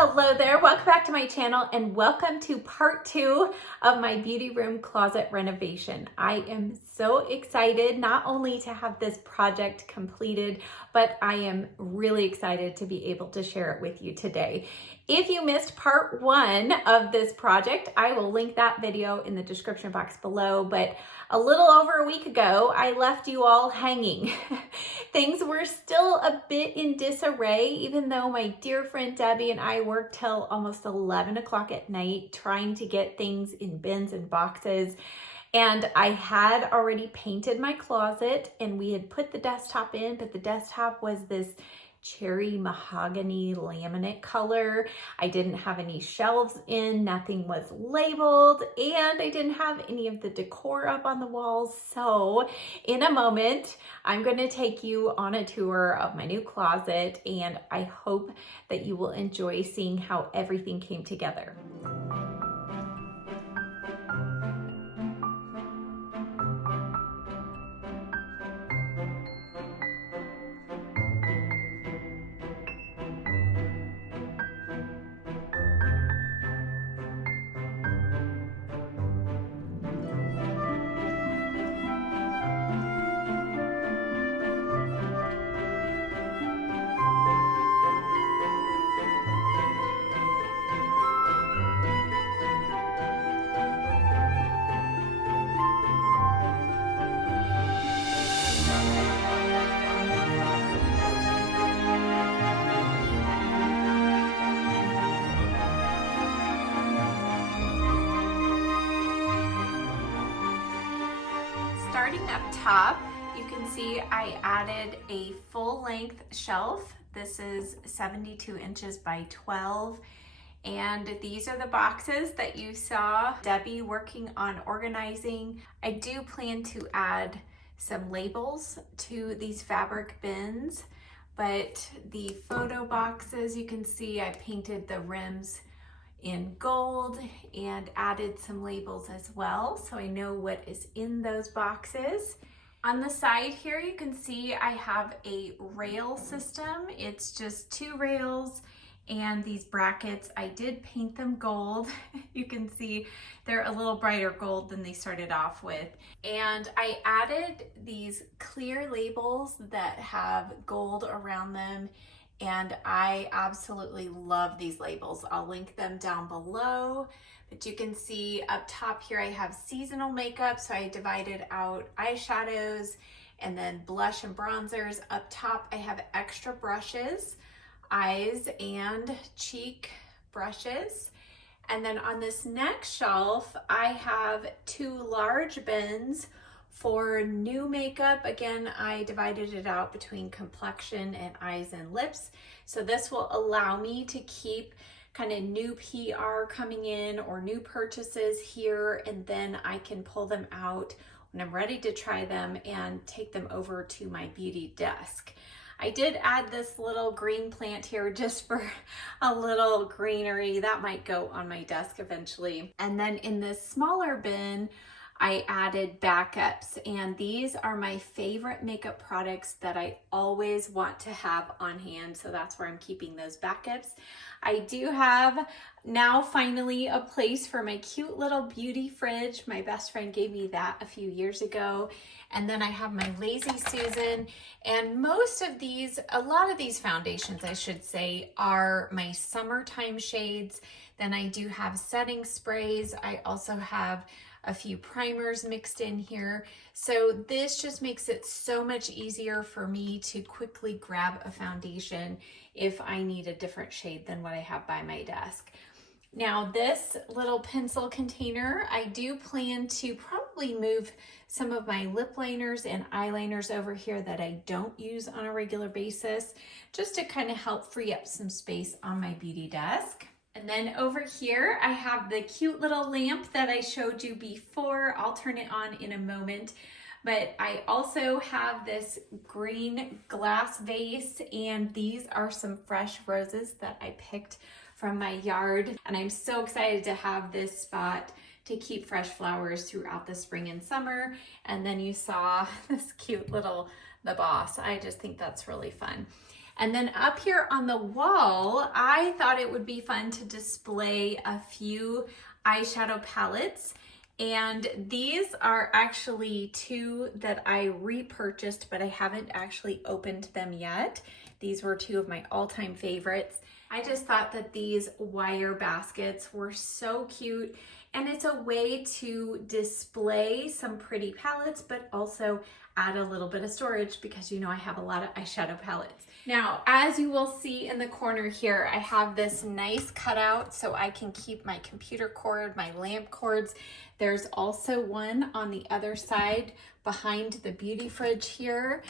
Hello there, welcome back to my channel and welcome to part 2 of my beauty room closet renovation. I am so excited not only to have this project completed, but I am really excited to be able to share it with you today. If you missed part 1 of this project, I will link that video in the description box below, but a little over a week ago, I left you all hanging. Things were still a bit in disarray, even though my dear friend Debbie and I worked till almost 11 o'clock at night trying to get things in bins and boxes. And I had already painted my closet and we had put the desktop in, but the desktop was this cherry mahogany laminate color. I didn't have any shelves in, nothing was labeled, and I didn't have any of the decor up on the walls. So in a moment, I'm going to take you on a tour of my new closet, and I hope that you will enjoy seeing how everything came together. Starting up top, you can see I added a full-length shelf. This is 72 inches by 12. And these are the boxes that you saw Debbie working on organizing. I do plan to add some labels to these fabric bins, but the photo boxes, you can see I painted the rims in gold and added some labels as well, so I know what is in those boxes. On the side here, you can see I have a rail system. It's just 2 rails and these brackets. I did paint them gold. You can see they're a little brighter gold than they started off with. And I added these clear labels that have gold around them, and I absolutely love these labels. I'll link them down below, but you can see up top here I have seasonal makeup, so I divided out eyeshadows and then blush and bronzers. Up top I have extra brushes, eyes and cheek brushes. And then on this next shelf I have 2 large bins for new makeup. Again, I divided it out between complexion and eyes and lips. So this will allow me to keep kind of new PR coming in or new purchases here, and then I can pull them out when I'm ready to try them and take them over to my beauty desk. I did add this little green plant here just for a little greenery. That might go on my desk eventually. And then in this smaller bin, I added backups, and these are my favorite makeup products that I always want to have on hand, so that's where I'm keeping those backups. I do have now finally a place for my cute little beauty fridge. My best friend gave me that a few years ago. And then I have my Lazy Susan, and a lot of these foundations, I should say, are my summertime shades. Then I do have setting sprays. I also have a few primers mixed in here. So this just makes it so much easier for me to quickly grab a foundation if I need a different shade than what I have by my desk. Now this little pencil container, I do plan to probably move some of my lip liners and eyeliners over here that I don't use on a regular basis, just to kind of help free up some space on my beauty desk. And then over here, I have the cute little lamp that I showed you before. I'll turn it on in a moment. But I also have this green glass vase, and these are some fresh roses that I picked from my yard. And I'm so excited to have this spot to keep fresh flowers throughout the spring and summer. And then you saw this cute little The Boss. I just think that's really fun. And then up here on the wall, I thought it would be fun to display a few eyeshadow palettes. And these are actually two that I repurchased, but I haven't actually opened them yet. These were two of my all-time favorites. I just thought that these wire baskets were so cute, and it's a way to display some pretty palettes, but also add a little bit of storage because you know I have a lot of eyeshadow palettes. Now, as you will see in the corner here, I have this nice cutout so I can keep my computer cord, my lamp cords. There's also one on the other side behind the beauty fridge here.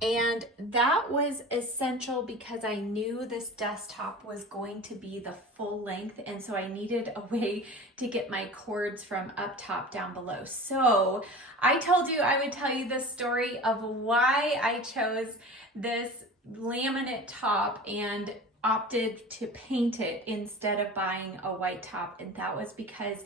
And that was essential because I knew this desktop was going to be the full length. And so I needed a way to get my cords from up top down below. So I told you I would tell you the story of why I chose this laminate top and opted to paint it instead of buying a white top. And that was because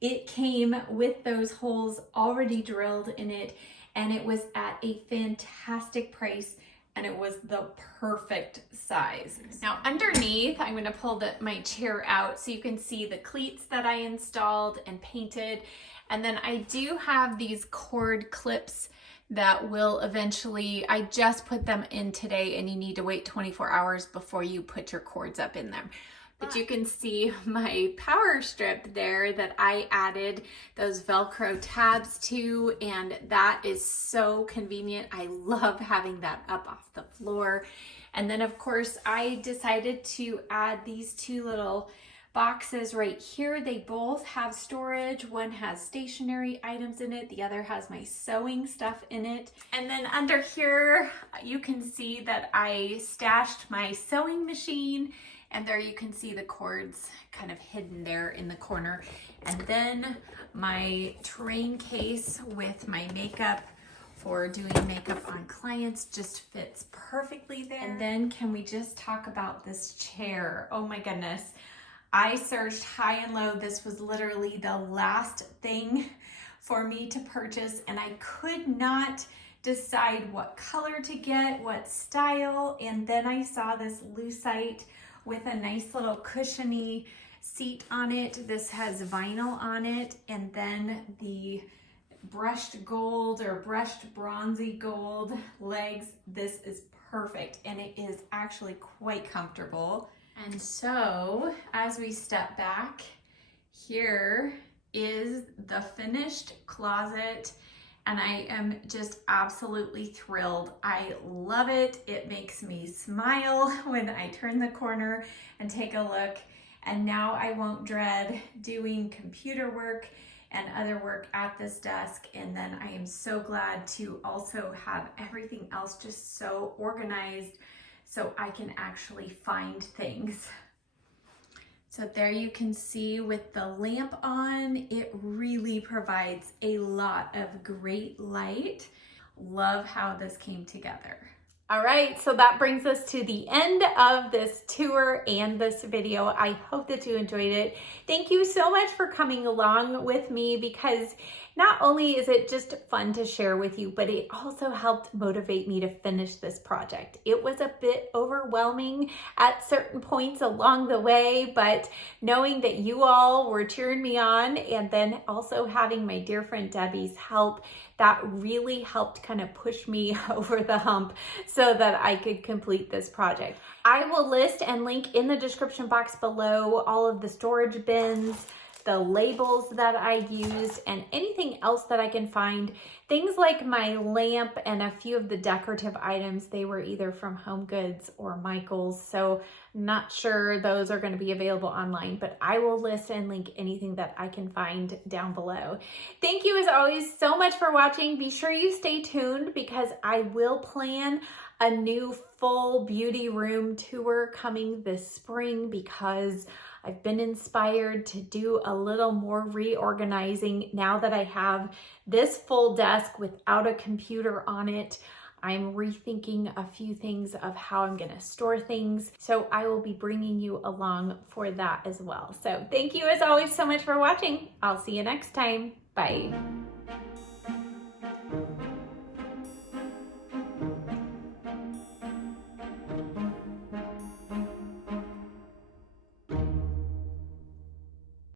it came with those holes already drilled in it, and it was at a fantastic price, and it was the perfect size. Now underneath, I'm gonna pull my chair out so you can see the cleats that I installed and painted. And then I do have these cord clips that will eventually, I just put them in today, and you need to wait 24 hours before you put your cords up in them. But you can see my power strip there that I added those Velcro tabs to, and that is so convenient. I love having that up off the floor. And then of course I decided to add these two little boxes right here. They both have storage. One has stationery items in it. The other has my sewing stuff in it. And then under here, you can see that I stashed my sewing machine, and there you can see the cords kind of hidden there in the corner. And then my terrain case with my makeup for doing makeup on clients just fits perfectly there. And then can we just talk about this chair? Oh my goodness. I searched high and low. This was literally the last thing for me to purchase, and I could not decide what color to get, what style. And then I saw this lucite with a nice little cushiony seat on it. This has vinyl on it, and then the brushed gold or brushed bronzy gold legs. This is perfect, and it is actually quite comfortable. And so as we step back, here is the finished closet, and I am just absolutely thrilled. I love it. It makes me smile when I turn the corner and take a look. And now I won't dread doing computer work and other work at this desk. And then I am so glad to also have everything else just so organized so I can actually find things. So there you can see with the lamp on, it really provides a lot of great light. Love how this came together. All right, so that brings us to the end of this tour and this video. I hope that you enjoyed it. Thank you so much for coming along with me, because not only is it just fun to share with you, but it also helped motivate me to finish this project. It was a bit overwhelming at certain points along the way, but knowing that you all were cheering me on, and then also having my dear friend Debbie's help, that really helped kind of push me over the hump so that I could complete this project. I will list and link in the description box below all of the storage bins, the labels that I used, and anything else that I can find. Things like my lamp and a few of the decorative items, they were either from Homegoods or Michael's, so not sure those are going to be available online, but I will list and link anything that I can find down below. Thank you as always so much for watching. Be sure you stay tuned, because I will plan a new full beauty room tour coming this spring, because I've been inspired to do a little more reorganizing now that I have this full desk without a computer on it. I'm rethinking a few things of how I'm gonna store things. So I will be bringing you along for that as well. So thank you as always so much for watching. I'll see you next time. Bye.